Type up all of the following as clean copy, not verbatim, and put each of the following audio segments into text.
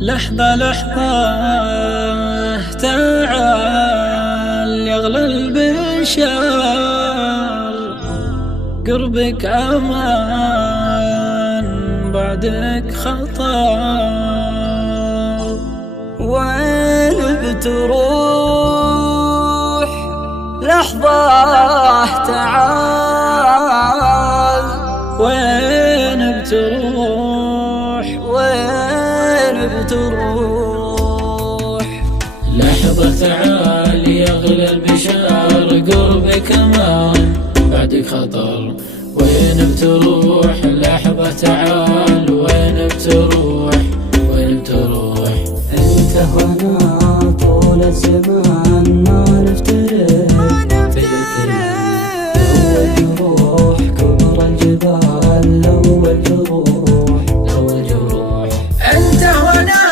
لحظة لحظة تعال يغلى البشر، قربك أمان بعدك خطر. وين بتروح لحظة تعال، وين بتروح وين بتروح لحظة تعال يغلى البشر، قربك أمان بعدك خطر. وين بتروح لحظة تعال، وين بتروح وين بتروح. انت وانا طول الزمان ما نفترق، الجروح كبر الجبال لو الجروح، لو الجروح. انت وانا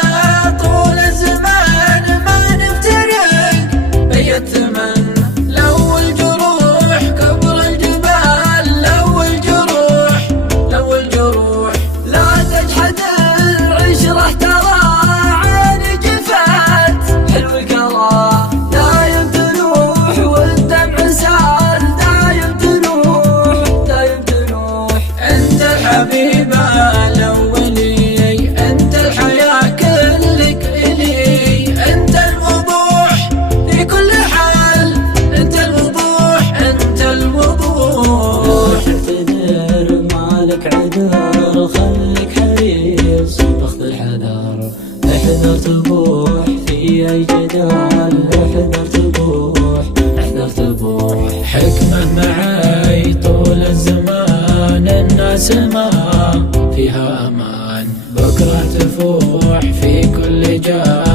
طول الزمان ما نفترق، بيت من لو الجروح كبر الجبال، لو الجروح لو الجروح. لا تجحد العشرة ترى عيني جفت، حلو القرا دايم تنوح والدمع سال دايم تنوح، دايم تنوح. انت الحبيبة الاولي، انت الحياة كلك الي، انت الوضوح في كل حال، انت الوضوح انت الوضوح. اعتذر مالك عذر، خليك حريص باخذ الحذر. احذر تبوح في اي جدال، احذر تبوح، احذر تبوح. حكمة معاي طول الزمان، الناس ما فيها امان، بكرة تفوح في كل جال.